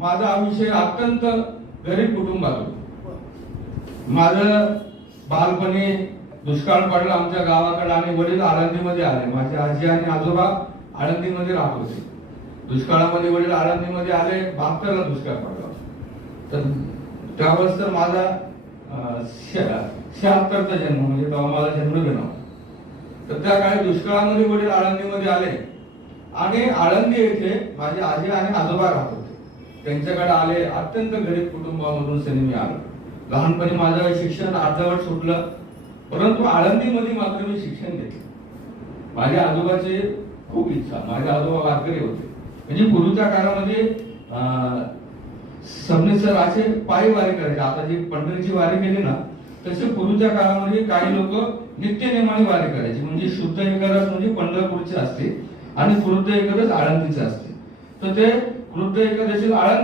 माझा विषय अत्यंत गरीब कुटुंबातून. माझं बालपणी दुष्काळ पडला आमच्या गावाकडे आणि वडील आळंदीमध्ये आले. माझे आजी आणि आजोबा आळंदीमध्ये राहत होते. दुष्काळामध्ये वडील आळंदीमध्ये आले. 72ला दुष्काळ पडला. तर त्यावेळेस तर माझा 76चा जन्म, म्हणजे तेव्हा माझा जन्म झाला. तर त्या काळी दुष्काळामध्ये वडील आळंदीमध्ये आले आणि आळंदी येथे माझे आजी आणि आजोबा राहत होते. त्यांच्याकडे आले. अत्यंत गरीब कुटुंबामधून मी आलो. लहानपणी माझं शिक्षण अर्धवट सुटलं, परंतु आळंदीमध्ये मात्र मी शिक्षण घेतलं. माझ्या आजोबाची खूप इच्छा. माझे आजोबा वारकरी होते. म्हणजे पूर्वीच्या काळामध्ये सबनीसर असे पायी वारी करायचे. आता जी पंढरीची वारी केली ना, तसे पूर्वीच्या काळामध्ये काही लोक नित्य नेमाने वारी करायची. म्हणजे शुद्ध एकादश म्हणजे पंढरपूरची असते आणि क्रुद्ध एकादश आळंदीची असते. तर ते क्रुद्ध एकादशीला आळंदी